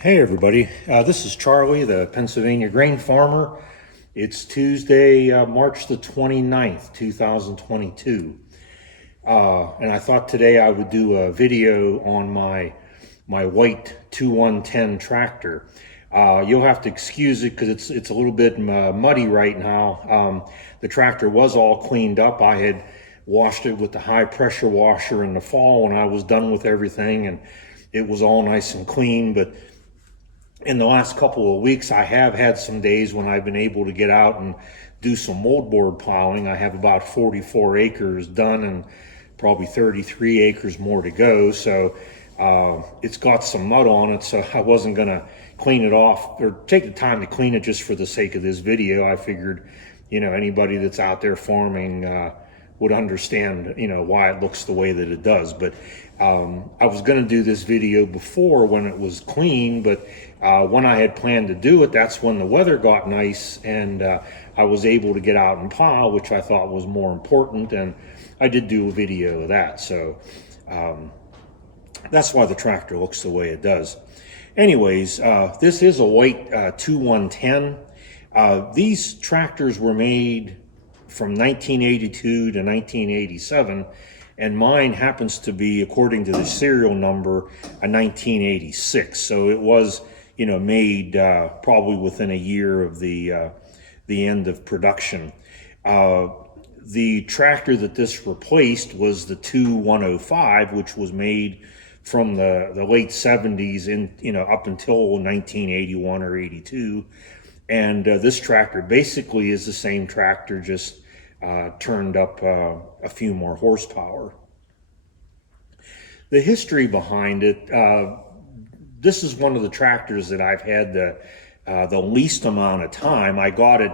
Hey everybody, this is Charlie, the Pennsylvania grain farmer. It's Tuesday, March the 29th, 2022. And I thought today I would do a video on my white 2110 tractor. You'll have to excuse it because it's a little bit muddy right now. The tractor was all cleaned up. I had washed it with the high pressure washer in the fall when I was done with everything, and it was all nice and clean. But in the last couple of weeks, I have had some days when I've been able to get out and do some moldboard plowing. I have about 44 acres done and probably 33 acres more to go. So it's got some mud on it, so I wasn't going to clean it off or take the time to clean it just for the sake of this video. I figured, anybody that's out there farming would understand, why it looks the way that it does. But I was going to do this video before when it was clean, but when I had planned to do it, that's when the weather got nice and I was able to get out and plow, which I thought was more important. And I did do a video of that. So that's why the tractor looks the way it does. Anyways, this is a white 2110. These tractors were made from 1982 to 1987, and mine happens to be, according to the serial number, a 1986. So it was, made probably within a year of the end of production. The tractor that this replaced was the 2105, which was made from the late 70s in up until 1981 or 82. And this tractor basically is the same tractor, just turned up a few more horsepower. The history behind it, this is one of the tractors that I've had the least amount of time. I got it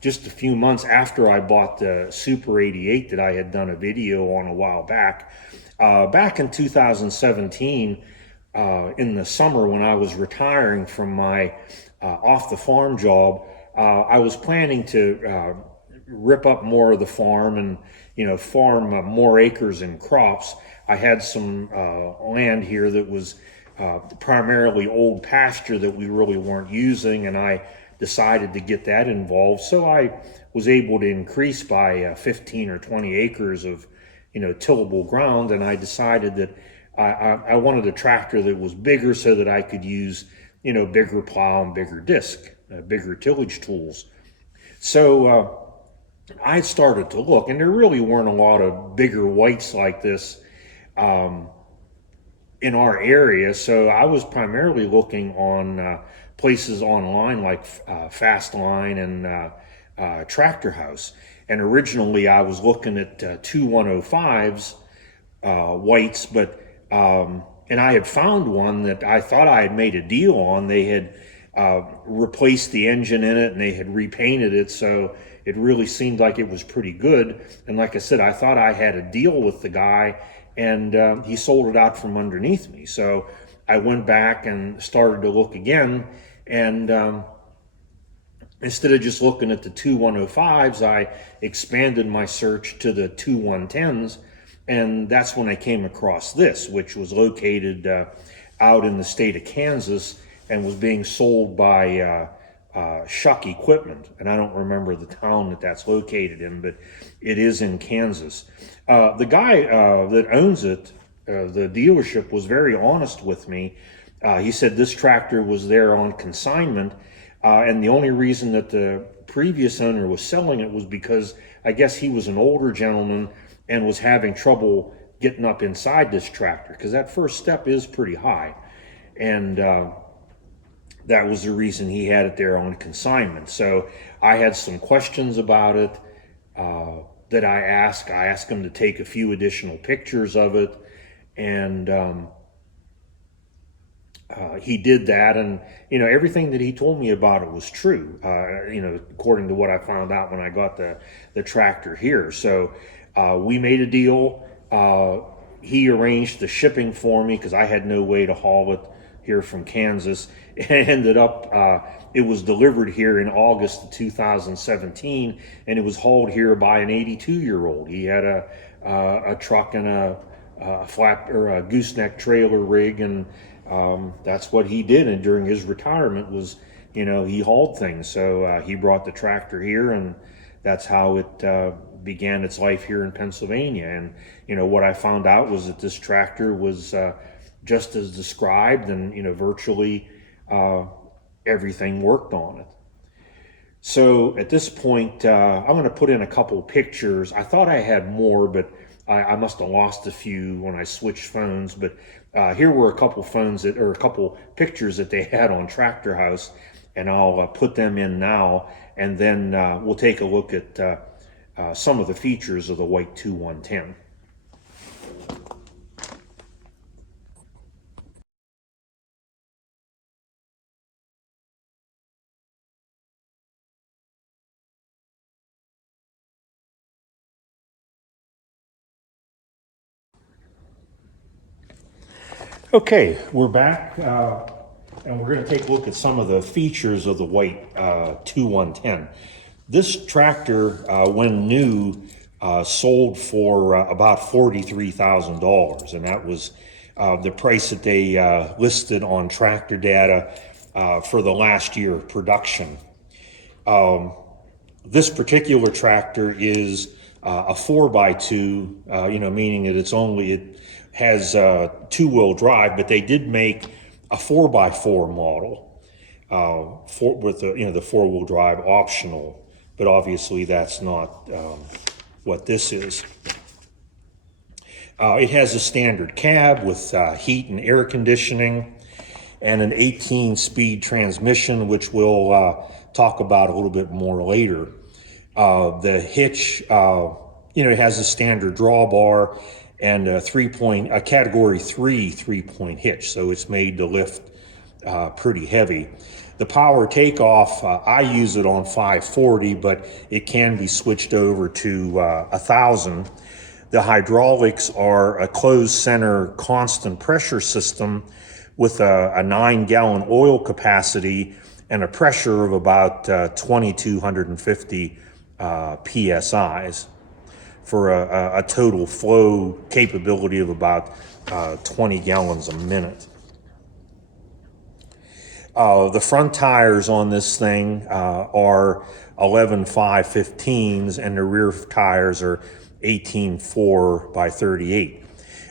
just a few months after I bought the Super 88 that I had done a video on a while back. Back in 2017, in the summer when I was retiring from my off the farm job, I was planning to rip up more of the farm and farm more acres and crops. I had some land here that was primarily old pasture that we really weren't using, and I decided to get that involved. So I was able to increase by 15 or 20 acres of tillable ground, and I decided that I wanted a tractor that was bigger so that I could use bigger plow and bigger disc, bigger tillage tools. So I started to look, and there really weren't a lot of bigger whites like this in our area. So I was primarily looking on places online like Fastline and Tractor House. And originally I was looking at 2105s whites, but and I had found one that I thought I had made a deal on. They had replaced the engine in it and they had repainted it, so it really seemed like it was pretty good. And like I said, I thought I had a deal with the guy, and he sold it out from underneath me. So I went back and started to look again, and instead of just looking at the 2105s, I expanded my search to the 2110s, and that's when I came across this, which was located out in the state of Kansas and was being sold by Shuck Equipment. And I don't remember the town that that's located in, but it is in Kansas. The guy that owns it, the dealership, was very honest with me. He said this tractor was there on consignment, and the only reason that the previous owner was selling it was because I guess he was an older gentleman and was having trouble getting up inside this tractor, because that first step is pretty high. And that was the reason he had it there on consignment. So I had some questions about it that I asked. I asked him to take a few additional pictures of it, and he did that, and everything that he told me about it was true, according to what I found out when I got the tractor here. So we made a deal. He arranged the shipping for me because I had no way to haul it here from Kansas. It ended up, it was delivered here in August of 2017, and it was hauled here by an 82-year-old. He had a truck and a flat or a gooseneck trailer rig, and that's what he did. And during his retirement was, he hauled things. So he brought the tractor here, and that's how it began its life here in Pennsylvania. And, what I found out was that this tractor was just as described, and, virtually everything worked on it. So at this point, I'm going to put in a couple pictures. I thought I had more, but I must have lost a few when I switched phones. But here were a couple a couple pictures that they had on Tractor House, and I'll put them in now, and then we'll take a look at some of the features of the white 2110. Okay, we're back, and we're going to take a look at some of the features of the white 2110. This tractor, when new, sold for about $43,000, and that was the price that they listed on Tractor Data for the last year of production. This particular tractor is a 4x2, meaning that it has two-wheel drive, but they did make a 4x4 model with the four-wheel drive optional, but obviously that's not what this is. It has a standard cab with heat and air conditioning, and an 18-speed transmission, which we'll talk about a little bit more later. The hitch, it has a standard drawbar and a category 3 3-point hitch, so it's made to lift pretty heavy. The power takeoff, I use it on 540, but it can be switched over to 1,000. The hydraulics are a closed center constant pressure system with a 9-gallon oil capacity and a pressure of about 2,250 PSIs for a total flow capability of about 20 gallons a minute. The front tires on this thing are 11.5/15s, and the rear tires are 18.4/38.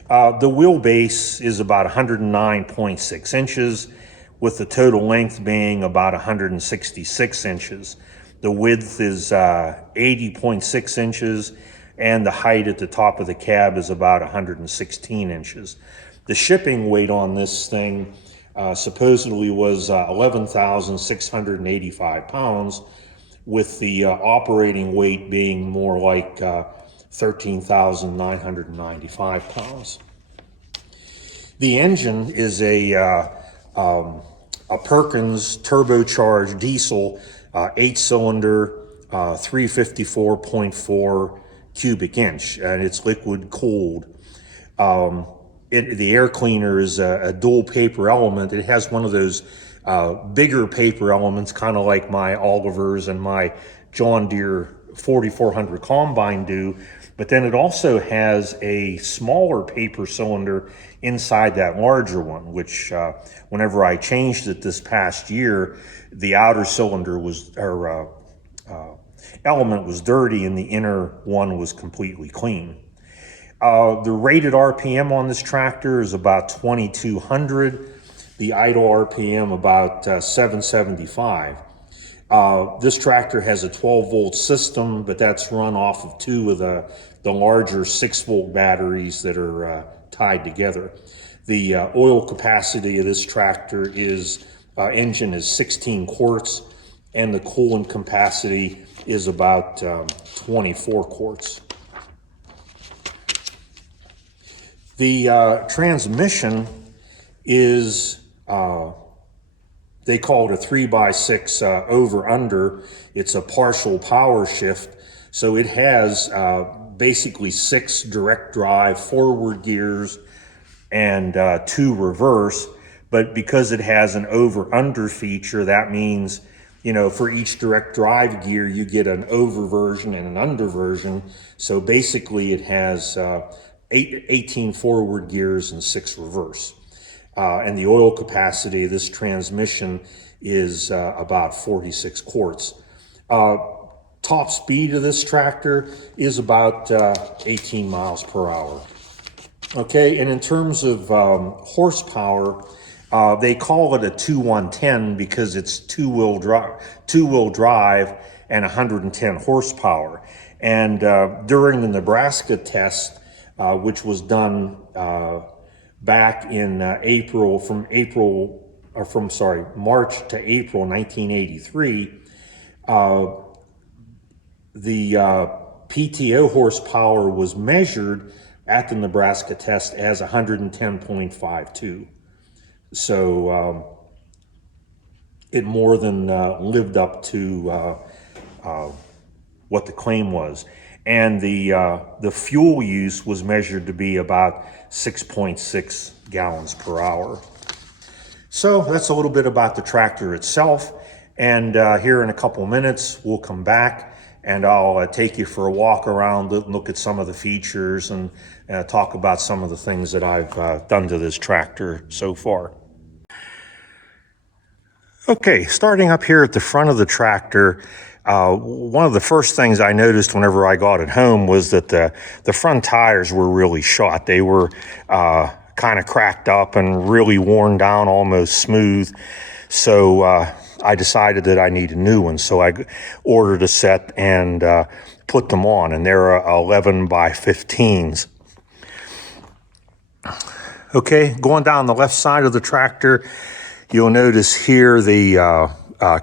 The wheelbase is about 109.6 inches, with the total length being about 166 inches. The width is 80.6 inches, and the height at the top of the cab is about 116 inches. The shipping weight on this thing supposedly was 11,685 pounds, with the operating weight being more like 13,995 pounds. The engine is a Perkins turbocharged diesel, 8-cylinder, 354.4 cubic inch, and it's liquid cooled. The air cleaner is a dual paper element. It has one of those bigger paper elements, kind of like my Olivers and my John Deere 4400 combine do, but then it also has a smaller paper cylinder inside that larger one, which whenever I changed it this past year, the outer cylinder element was dirty and the inner one was completely clean. The rated RPM on this tractor is about 2,200. The idle RPM about 775. This tractor has a 12-volt system, but that's run off of two of the larger 6-volt batteries that are tied together. The oil capacity of this tractor engine is 16 quarts, and the coolant capacity is about 24 quarts. The transmission is, they call it a 3x6 over-under. It's a partial power shift. So it has basically 6 direct drive forward gears and 2 reverse. But because it has an over-under feature, that means, for each direct drive gear, you get an over version and an under version. So basically it has 18 forward gears and 6 reverse. and the oil capacity of this transmission is about 46 quarts. Top speed of this tractor is about 18 miles per hour. Okay, and in terms of horsepower, they call it a 2-1-10 because it's two-wheel drive and 110 horsepower. And during the Nebraska test, which was done back in March to April 1983, the PTO horsepower was measured at the Nebraska test as 110.52. So it more than lived up to what the claim was. And the fuel use was measured to be about 6.6 gallons per hour. So that's a little bit about the tractor itself. And here in a couple minutes, we'll come back and I'll take you for a walk around, look at some of the features, and talk about some of the things that I've done to this tractor so far. Okay, starting up here at the front of the tractor, one of the first things I noticed whenever I got it home was that the front tires were really shot. They were kind of cracked up and really worn down, almost smooth. So I decided that I need a new one. So I ordered a set and put them on, and they're 11 by 15s. Okay, going down the left side of the tractor, you'll notice here the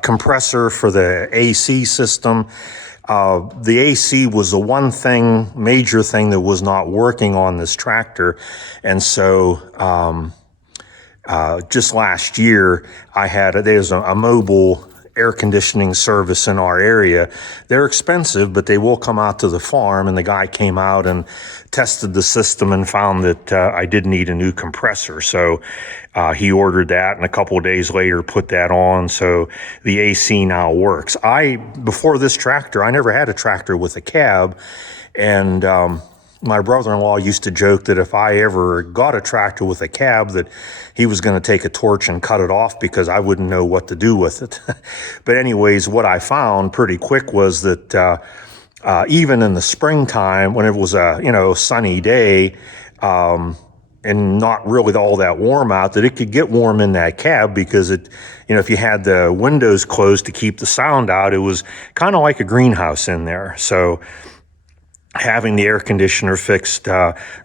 compressor for the AC system. The AC was the one major thing that was not working on this tractor. And so just last year, there's a mobile air conditioning service in our area. They're expensive, but they will come out to the farm, and the guy came out and tested the system and found that I did need a new compressor. So he ordered that, and a couple of days later put that on. So the AC now works. Before this tractor, I never had a tractor with a cab, and my brother-in-law used to joke that if I ever got a tractor with a cab, that he was going to take a torch and cut it off because I wouldn't know what to do with it. But anyways, what I found pretty quick was that even in the springtime, when it was a sunny day and not really all that warm out, that it could get warm in that cab because if you had the windows closed to keep the sound out, it was kind of like a greenhouse in there. So having the air conditioner fixed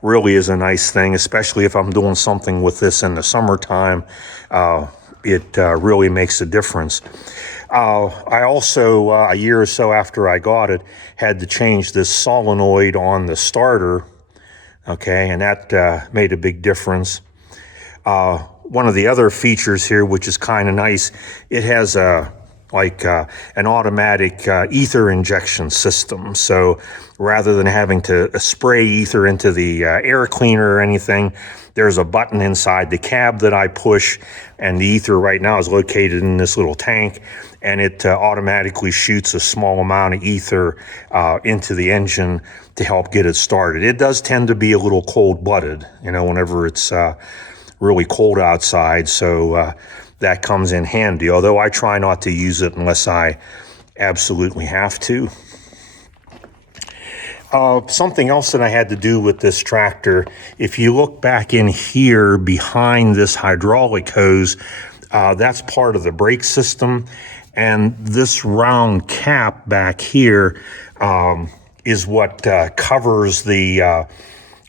really is a nice thing, especially if I'm doing something with this in the summertime. It really makes a difference. I also, a year or so after I got it, had to change this solenoid on the starter, okay, and that made a big difference. One of the other features here, which is kind of nice, it has an automatic ether injection system. So rather than having to spray ether into the air cleaner or anything, there's a button inside the cab that I push, and the ether right now is located in this little tank, and it automatically shoots a small amount of ether into the engine to help get it started. It does tend to be a little cold-blooded, whenever it's really cold outside, so that comes in handy, although I try not to use it unless I absolutely have to. Something else that I had to do with this tractor, if you look back in here behind this hydraulic hose, that's part of the brake system, and this round cap back here is what covers the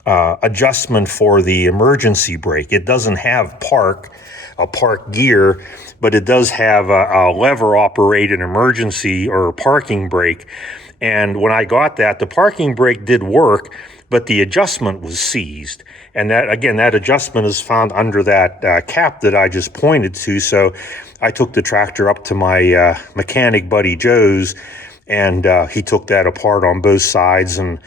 adjustment for the emergency brake. It doesn't have a park gear, but it does have a lever operated emergency or parking brake. And when I got that, the parking brake did work, but the adjustment was seized. And that adjustment is found under that cap that I just pointed to. So I took the tractor up to my mechanic buddy Joe's, and he took that apart on both sides and,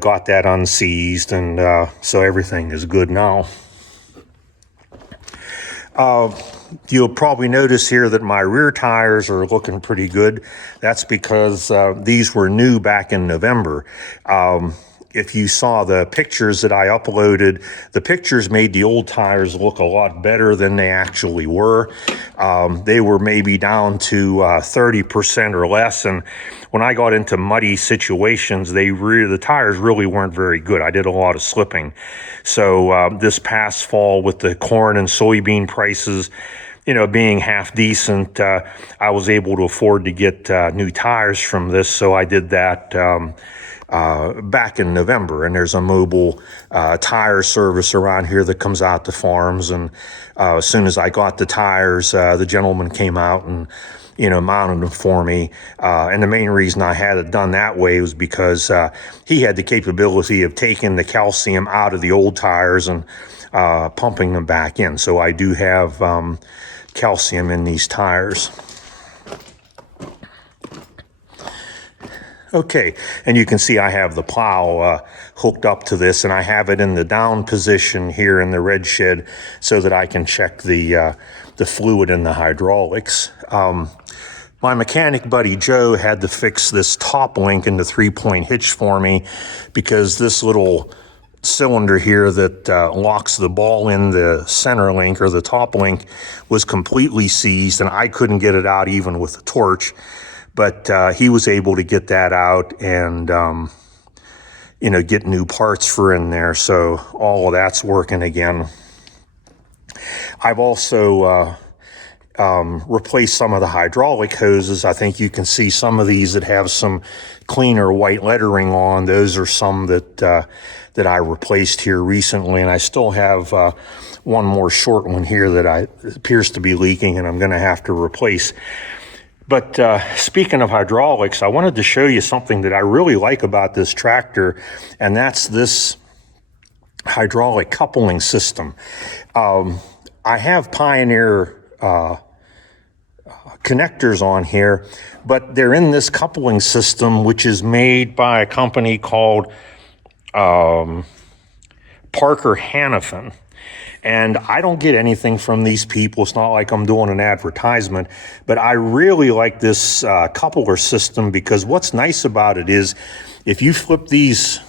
got that unseized. And so everything is good now. You'll probably notice here that my rear tires are looking pretty good. That's because these were new back in November. if you saw the pictures that I uploaded, the pictures made the old tires look a lot better than they actually were. They were maybe down to 30% or less, and when I got into muddy situations, the tires really weren't very good. I did a lot of slipping. So this past fall, with the corn and soybean prices, being half decent, I was able to afford to get new tires from this. So I did that back in November, and there's a mobile tire service around here that comes out to farms. And as soon as I got the tires, the gentleman came out and mounted them for me. And the main reason I had it done that way was because he had the capability of taking the calcium out of the old tires and pumping them back in. So I do have calcium in these tires. Okay, and you can see I have the plow hooked up to this, and I have it in the down position here in the red shed so that I can check the fluid in the hydraulics. My mechanic buddy Joe had to fix this top link in the 3-point hitch for me because this little cylinder here that locks the ball in the center link or the top link was completely seized, and I couldn't get it out even with a torch. But he was able to get that out and, get new parts for in there. So all of that's working again. I've also replaced some of the hydraulic hoses. I think you can see some of these that have some cleaner white lettering on. Those are some that I replaced here recently. And I still have one more short one here that appears to be leaking, and I'm going to have to replace. But speaking of hydraulics, I wanted to show you something that I really like about this tractor, and that's this hydraulic coupling system. I have Pioneer connectors on here, but they're in this coupling system, which is made by a company called Parker Hannifin. And I don't get anything from these people. It's not like I'm doing an advertisement, but I really like this coupler system because what's nice about it is if you flip these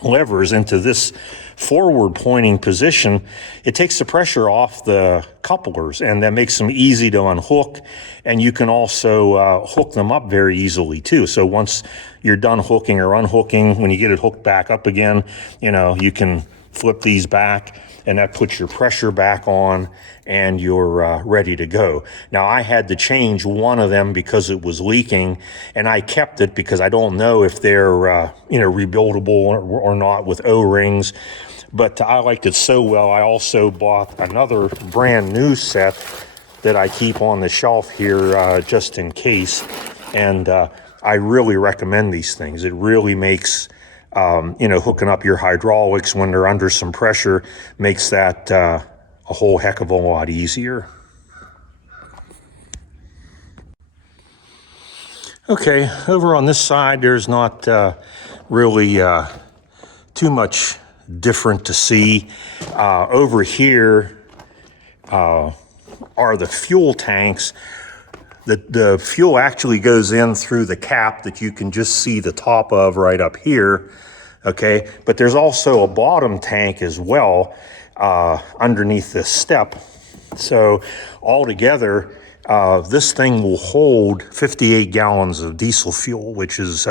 levers into this forward pointing position, it takes the pressure off the couplers, and that makes them easy to unhook. And you can also hook them up very easily too. So once you're done hooking or unhooking, when you get it hooked back up again, you can flip these back, and that puts your pressure back on, and you're ready to go. Now, I had to change one of them because it was leaking, and I kept it because I don't know if they're rebuildable or not with O-rings. But I liked it so well, I also bought another brand new set that I keep on the shelf here just in case. And I really recommend these things. It really makes hooking up your hydraulics when they're under some pressure makes that a whole heck of a lot easier. Okay, over on this side, there's not really too much different to see. Over here are the fuel tanks. The fuel actually goes in through the cap that you can just see the top of right up here, okay? But there's also a bottom tank as well underneath this step. So altogether, this thing will hold 58 gallons of diesel fuel, which is,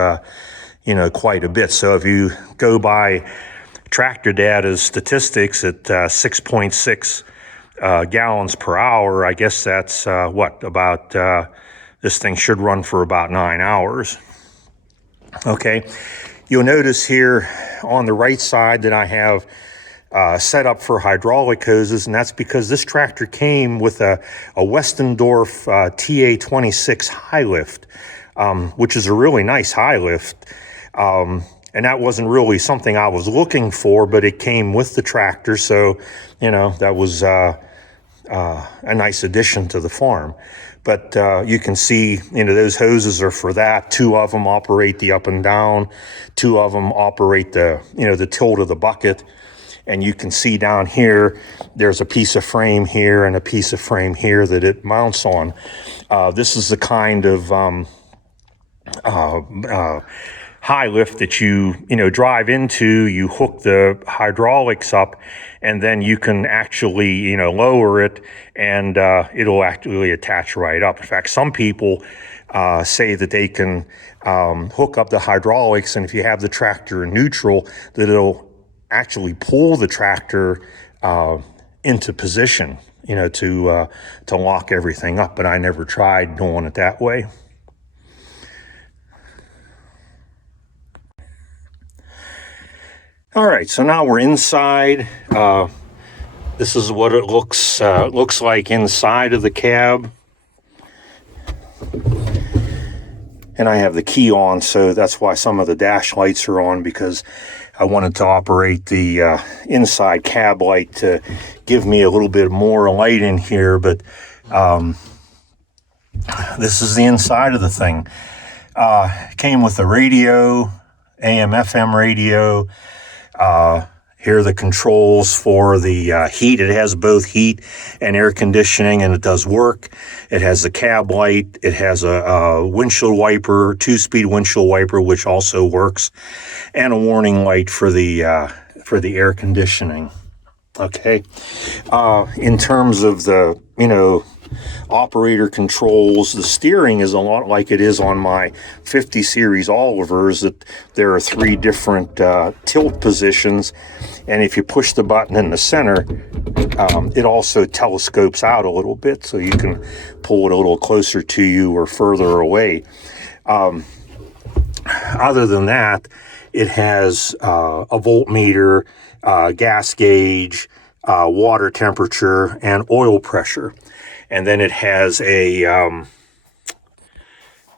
quite a bit. So if you go by Tractor Data's statistics at 6.6 gallons per hour, I guess that's this thing should run for about 9 hours. Okay, you'll notice here on the right side that I have set up for hydraulic hoses, and that's because this tractor came with a Westendorf TA26 high lift, which is a really nice high lift. And that wasn't really something I was looking for, but it came with the tractor, so that was a nice addition to the farm. But you can see, those hoses are for that. 2 of them operate the up and down. 2 of them operate the tilt of the bucket. And you can see down here, there's a piece of frame here and a piece of frame here that it mounts on. This is the kind of high lift that you drive into, you hook the hydraulics up, and then you can actually, lower it, and it'll actually attach right up. In fact, some people say that they can hook up the hydraulics, and if you have the tractor in neutral, that it'll actually pull the tractor into position, to lock everything up. But I never tried doing it that way. All right, so now we're inside. This is what it looks like inside of the cab. And I have the key on, so that's why some of the dash lights are on, because I wanted to operate the inside cab light to give me a little bit more light in here. But this is the inside of the thing. Came with a radio, AM, FM radio. Here are the controls for the heat. It has both heat and air conditioning, and it does work. It has the cab light. It has a windshield wiper, 2-speed windshield wiper, which also works, and a warning light for the air conditioning. Okay. In terms of the, operator controls, the steering is a lot like it is on my 50 series Olivers, that there are 3 different tilt positions, and if you push the button in the center, it also telescopes out a little bit, so you can pull it a little closer to you or further away. Other than that, it has a voltmeter, gas gauge, water temperature, and oil pressure. And then it has a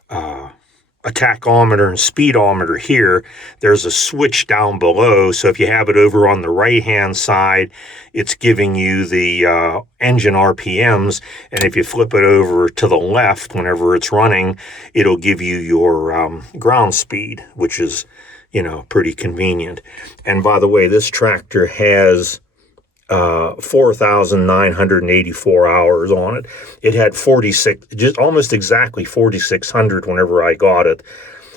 tachometer and speedometer here. There's a switch down below, so if you have it over on the right-hand side, it's giving you the engine RPMs, and if you flip it over to the left whenever it's running, it'll give you your ground speed, which is, pretty convenient. And by the way, this tractor has 4,984 hours on it. It had 46, just almost exactly 4,600 whenever I got it.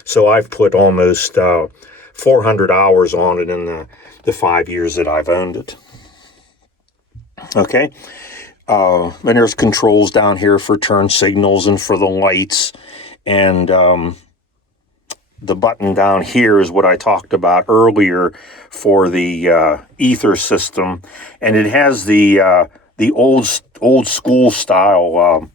So I've put almost 400 hours on it in the 5 years that I've owned it. Okay. And there's controls down here for turn signals and for the lights. And the button down here is what I talked about earlier for the ether system, and it has the old school style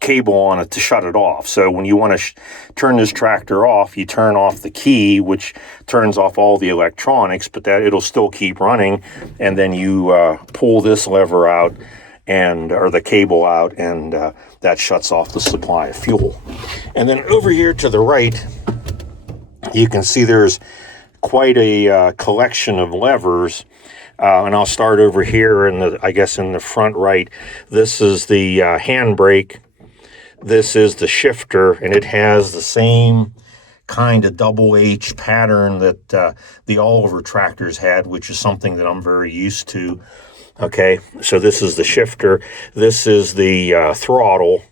cable on it to shut it off. So when you want to turn this tractor off, you turn off the key, which turns off all the electronics, but that it'll still keep running, and then you pull this lever out or the cable out, and that shuts off the supply of fuel. And then over here to the right, you can see there's quite a collection of levers. And I'll start over here in the front right. This is the handbrake. This is the shifter, and it has the same kind of double H pattern that the Oliver tractors had, which is something that I'm very used to. Okay, so this is the shifter. This is the throttle.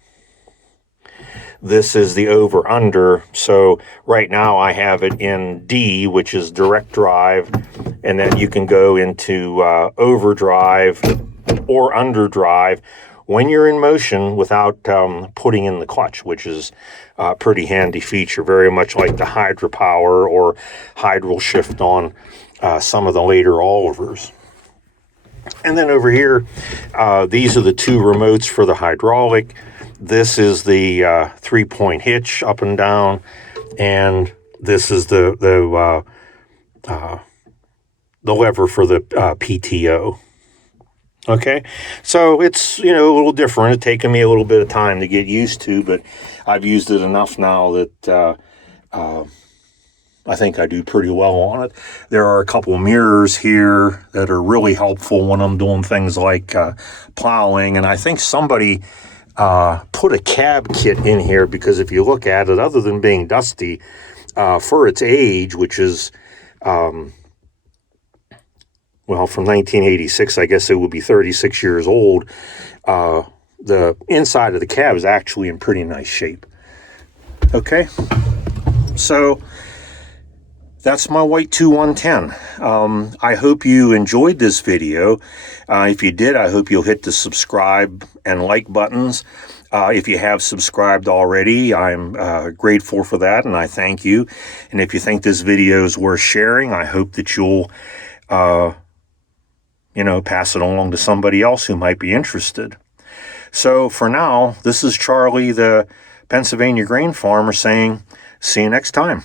This is the over-under. So right now I have it in D, which is direct drive, and then you can go into overdrive or underdrive when you're in motion without putting in the clutch, which is a pretty handy feature, very much like the hydropower or hydral shift on some of the later Olivers. And then over here, these are the 2 remotes for the hydraulic. This is the 3-point hitch up and down, and this is the lever for the PTO. Okay, so it's a little different. It's taken me a little bit of time to get used to, but I've used it enough now that I think I do pretty well on it. There are a couple mirrors here that are really helpful when I'm doing things like plowing, and I think somebody put a cab kit in here, because if you look at it, other than being dusty, for its age, which is, from 1986, I guess it would be 36 years old, the inside of the cab is actually in pretty nice shape. Okay. So that's my white 2110. I hope you enjoyed this video. If you did, I hope you'll hit the subscribe and like buttons. If you have subscribed already, I'm grateful for that, and I thank you. And if you think this video is worth sharing, I hope that you'll, pass it along to somebody else who might be interested. So for now, this is Charlie, the Pennsylvania grain farmer, saying, see you next time.